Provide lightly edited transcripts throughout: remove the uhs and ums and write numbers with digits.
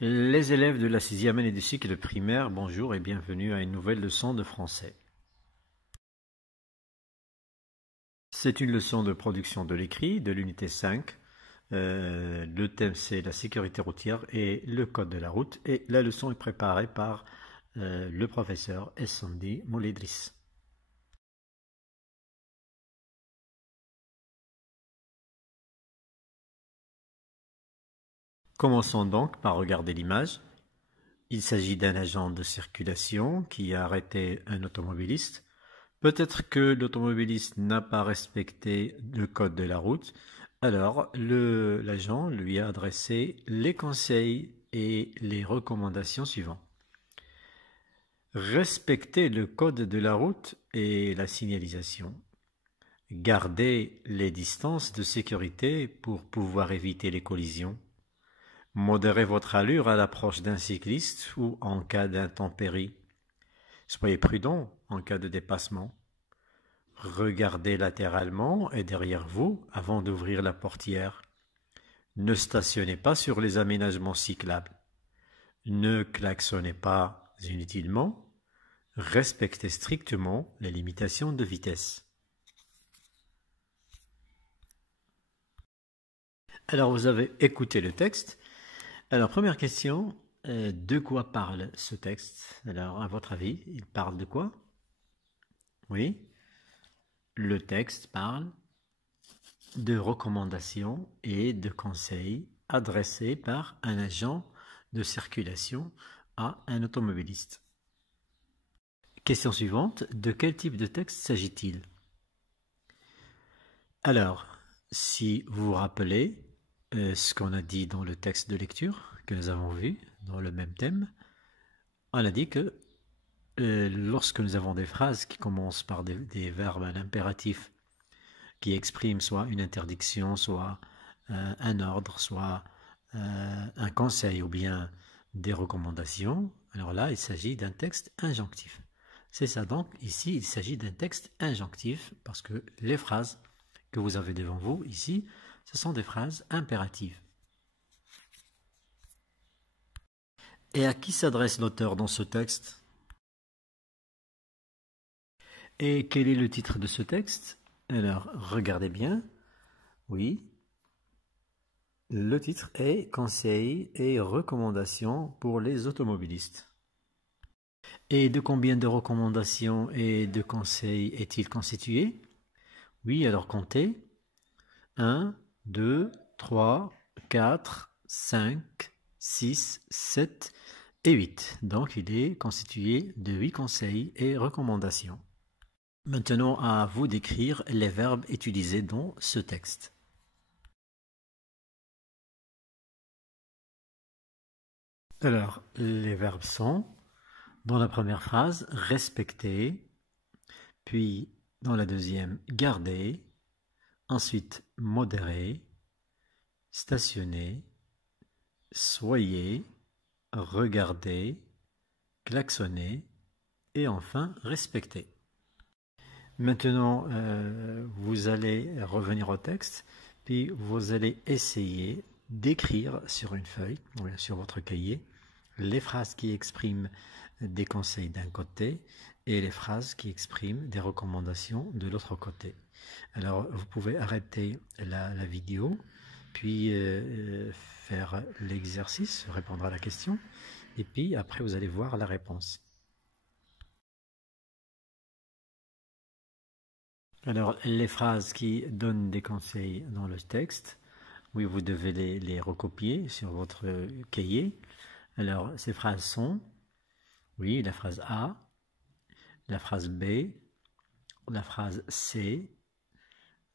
Les élèves de la 6e année du cycle primaire, bonjour et bienvenue à une nouvelle leçon de français. C'est une leçon de production de l'écrit de l'unité 5. Le thème c'est la sécurité routière et le code de la route. Et la leçon est préparée par le professeur Essandi Mouledris. Commençons donc par regarder l'image. Il s'agit d'un agent de circulation qui a arrêté un automobiliste. Peut-être que l'automobiliste n'a pas respecté le code de la route, alors l'agent lui a adressé les conseils et les recommandations suivants. Respecter le code de la route et la signalisation. Garder les distances de sécurité pour pouvoir éviter les collisions. Modérez votre allure à l'approche d'un cycliste ou en cas d'intempérie. Soyez prudent en cas de dépassement. Regardez latéralement et derrière vous avant d'ouvrir la portière. Ne stationnez pas sur les aménagements cyclables. Ne klaxonnez pas inutilement. Respectez strictement les limitations de vitesse. Alors vous avez écouté le texte. Alors première question, de quoi parle ce texte? Alors à votre avis, il parle de quoi? Oui, le texte parle de recommandations et de conseils adressés par un agent de circulation à un automobiliste. Question suivante, de quel type de texte s'agit-il? Alors, si vous vous rappelez ce qu'on a dit dans le texte de lecture que nous avons vu dans le même thème, on a dit que lorsque nous avons des phrases qui commencent par des verbes à l'impératif qui expriment soit une interdiction, soit un ordre, soit un conseil ou bien des recommandations, alors là, il s'agit d'un texte injonctif. C'est ça donc, ici, il s'agit d'un texte injonctif parce que les phrases que vous avez devant vous ici, ce sont des phrases impératives. Et à qui s'adresse l'auteur dans ce texte? Et quel est le titre de ce texte? Alors, regardez bien. Oui. Le titre est Conseils et recommandations pour les automobilistes. Et de combien de recommandations et de conseils est-il constitué? Oui, alors comptez. 1, 2, 3, 4, 5, 6, 7 et 8. Donc il est constitué de 8 conseils et recommandations. Maintenant, à vous d'écrire les verbes utilisés dans ce texte. Alors, les verbes sont, dans la première phrase, respecter, puis dans la deuxième, garder, ensuite, modérer, stationner, soyez, regardez, klaxonner et enfin respecter. Maintenant, vous allez revenir au texte, puis vous allez essayer d'écrire sur une feuille, ou bien sur votre cahier, les phrases qui expriment des conseils d'un côté et les phrases qui expriment des recommandations de l'autre côté. Alors, vous pouvez arrêter la vidéo, puis faire l'exercice, répondre à la question, et puis après vous allez voir la réponse. Alors, les phrases qui donnent des conseils dans le texte, oui, vous devez les recopier sur votre cahier. Alors, ces phrases sont, oui, la phrase A, la phrase B, la phrase C,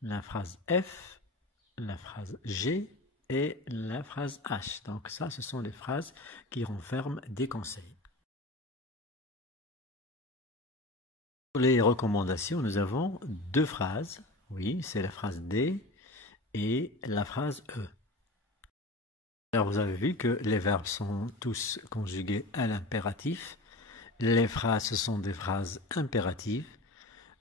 la phrase F, la phrase G et la phrase H. Donc ça, ce sont les phrases qui renferment des conseils. Pour les recommandations, nous avons deux phrases. Oui, c'est la phrase D et la phrase E. Alors vous avez vu que les verbes sont tous conjugués à l'impératif. Les phrases, ce sont des phrases impératives.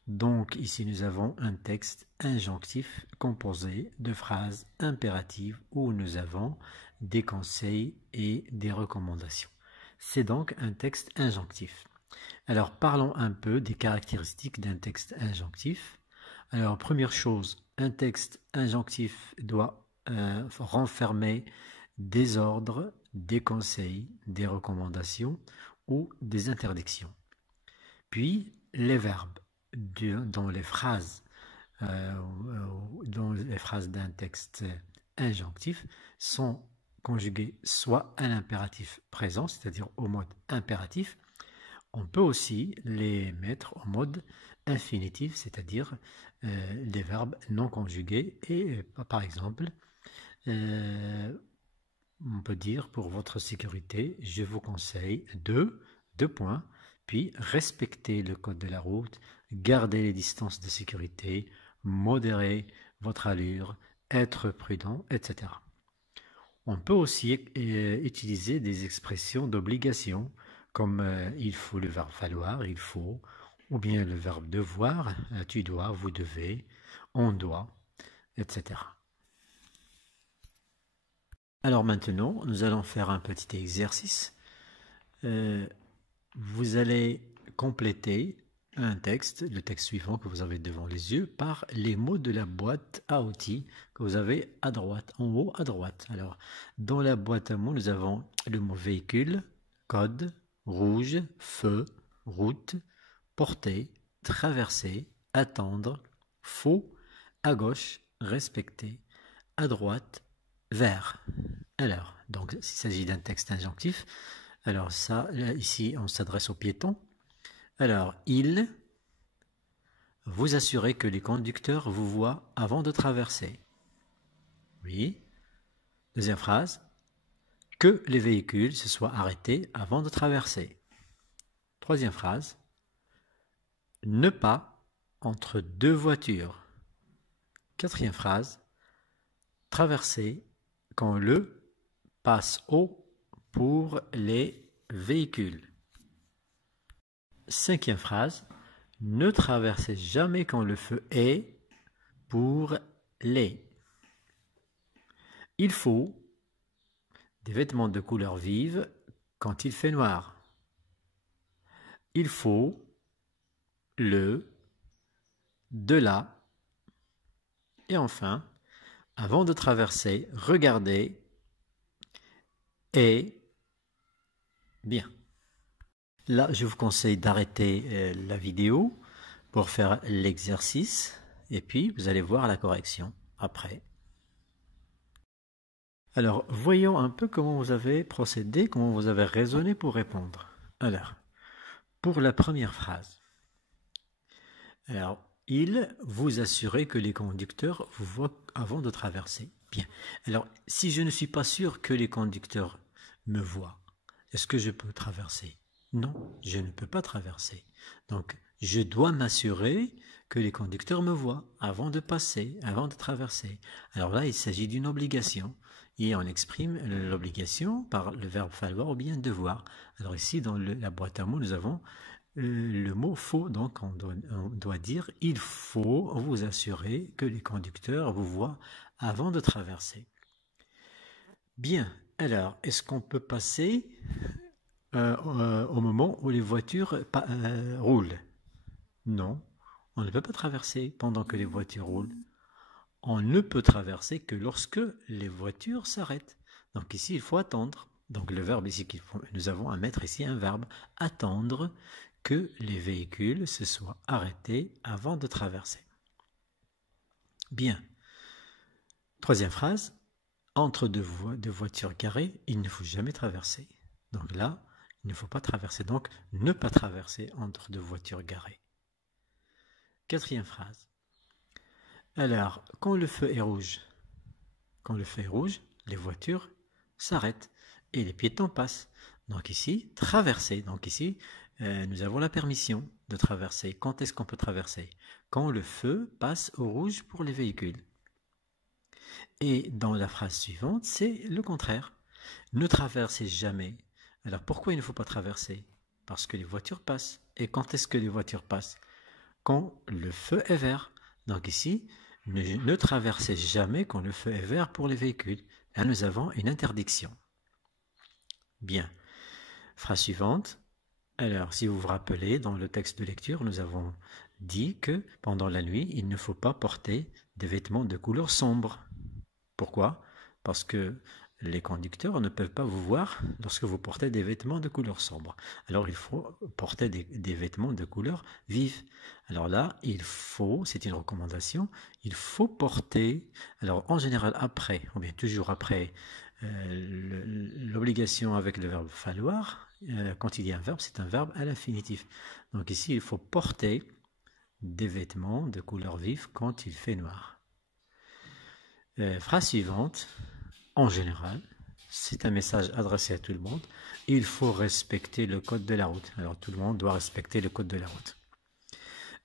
Donc ici nous avons un texte injonctif composé de phrases impératives où nous avons des conseils et des recommandations. C'est donc un texte injonctif. Alors parlons un peu des caractéristiques d'un texte injonctif. Alors première chose, un texte injonctif doit renfermer des ordres, des conseils, des recommandations ou des interdictions. Puis les verbes dans les phrases d'un texte injonctif sont conjugués soit à l'impératif présent, c'est-à-dire au mode impératif. On peut aussi les mettre au mode infinitif, c'est-à-dire les verbes non conjugués. Et par exemple, on peut dire pour votre sécurité, je vous conseille de, deux points, puis respecter le code de la route, garder les distances de sécurité, modérer votre allure, être prudent, etc. On peut aussi utiliser des expressions d'obligation, comme il faut, le verbe falloir, il faut, ou bien le verbe devoir, tu dois, vous devez, on doit, etc. Alors maintenant, nous allons faire un petit exercice. Vous allez compléter un texte, le texte suivant que vous avez devant les yeux, par les mots de la boîte à outils que vous avez à droite, en haut à droite. Alors, dans la boîte à mots, nous avons le mot véhicule, code, rouge, feu, route, porter, traverser, attendre, faux, à gauche, respecter, à droite, vert. Alors, donc, s'il s'agit d'un texte injonctif, alors ça, là, ici, on s'adresse aux piétons. Alors, il, vous assurez que les conducteurs vous voient avant de traverser. Oui. Deuxième phrase, que les véhicules se soient arrêtés avant de traverser. Troisième phrase, ne pas entre deux voitures. Quatrième phrase, traverser quand le passe au pour les véhicules. Cinquième phrase, ne traversez jamais quand le feu est pour les. Il faut des vêtements de couleur vive quand il fait noir. Il faut le, de la. Et enfin, avant de traverser, regardez et bien. Là, je vous conseille d'arrêter la vidéo pour faire l'exercice et puis vous allez voir la correction après. Alors, voyons un peu comment vous avez procédé, comment vous avez raisonné pour répondre. Alors, pour la première phrase. Alors, il vous assurait que les conducteurs vous voient avant de traverser. Bien. Alors, si je ne suis pas sûr que les conducteurs me voient, est-ce que je peux traverser? Non, je ne peux pas traverser. Donc, je dois m'assurer que les conducteurs me voient avant de passer, avant de traverser. Alors là, il s'agit d'une obligation. Et on exprime l'obligation par le verbe falloir ou bien devoir. Alors ici, dans la boîte à mots, nous avons le mot faut. Donc, on doit dire « Il faut vous assurer que les conducteurs vous voient avant de traverser. » Bien. Alors, est-ce qu'on peut passer au moment où les voitures roulent? Non, on ne peut pas traverser pendant que les voitures roulent. On ne peut traverser que lorsque les voitures s'arrêtent. Donc ici, il faut attendre. Donc le verbe ici, nous avons à mettre ici un verbe, attendre que les véhicules se soient arrêtés avant de traverser. Bien. Troisième phrase, entre deux voitures garées, il ne faut jamais traverser. Donc là, il ne faut pas traverser. Donc, ne pas traverser entre deux voitures garées. Quatrième phrase. Alors, quand le feu est rouge, les voitures s'arrêtent et les piétons passent. Donc ici, traverser. Donc ici, nous avons la permission de traverser. Quand est-ce qu'on peut traverser? Quand le feu passe au rouge pour les véhicules. Et dans la phrase suivante, c'est le contraire. Ne traversez jamais. Alors pourquoi il ne faut pas traverser? Parce que les voitures passent. Et quand est-ce que les voitures passent? quand le feu est vert. Donc ici, ne traversez jamais quand le feu est vert pour les véhicules. Là, nous avons une interdiction. Bien. Phrase suivante. Alors, si vous vous rappelez, dans le texte de lecture, nous avons dit que pendant la nuit, il ne faut pas porter des vêtements de couleur sombre. Pourquoi? Parce que les conducteurs ne peuvent pas vous voir lorsque vous portez des vêtements de couleur sombre. Alors il faut porter des vêtements de couleur vive. Alors là, c'est une recommandation, il faut porter, alors en général après, ou bien toujours après l'obligation avec le verbe falloir, quand il y a un verbe, c'est un verbe à l'infinitif. Donc ici, il faut porter des vêtements de couleur vive quand il fait noir. Phrase suivante. En général, c'est un message adressé à tout le monde. Il faut respecter le code de la route. Alors tout le monde doit respecter le code de la route.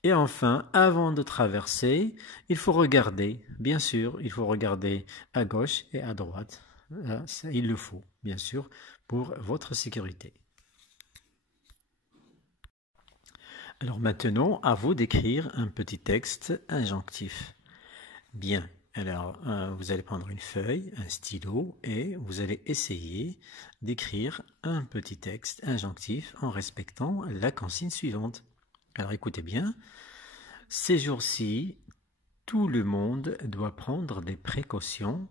Et enfin, avant de traverser, il faut regarder. Bien sûr, il faut regarder à gauche et à droite. Ça, il le faut, bien sûr, pour votre sécurité. Alors maintenant, à vous d'écrire un petit texte injonctif. Bien. Alors, vous allez prendre une feuille, un stylo et vous allez essayer d'écrire un petit texte injonctif en respectant la consigne suivante. Alors, écoutez bien. Ces jours-ci, tout le monde doit prendre des précautions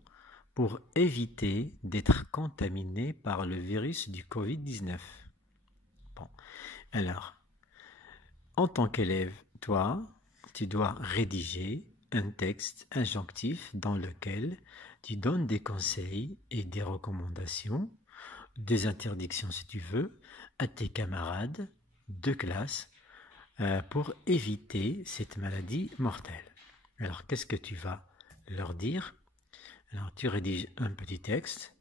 pour éviter d'être contaminé par le virus du Covid-19. Bon. Alors, en tant qu'élève, toi, tu dois rédiger un texte injonctif dans lequel tu donnes des conseils et des recommandations, des interdictions si tu veux, à tes camarades de classe pour éviter cette maladie mortelle. Alors, qu'est-ce que tu vas leur dire? Alors, tu rédiges un petit texte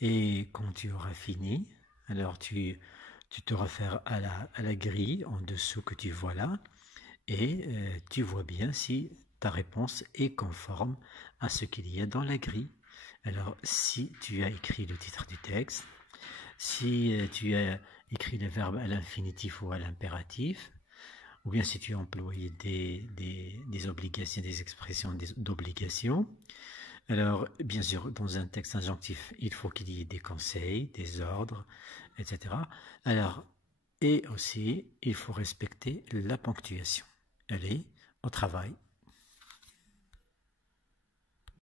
et quand tu auras fini, alors tu te réfères à la grille en dessous que tu vois là et tu vois bien si ta réponse est conforme à ce qu'il y a dans la grille. Alors, si tu as écrit le titre du texte, si tu as écrit les verbes à l'infinitif ou à l'impératif, ou bien si tu as employé des obligations, des expressions d'obligation, alors, bien sûr, dans un texte injonctif, il faut qu'il y ait des conseils, des ordres, etc. Alors, et aussi, il faut respecter la ponctuation. Allez, au travail.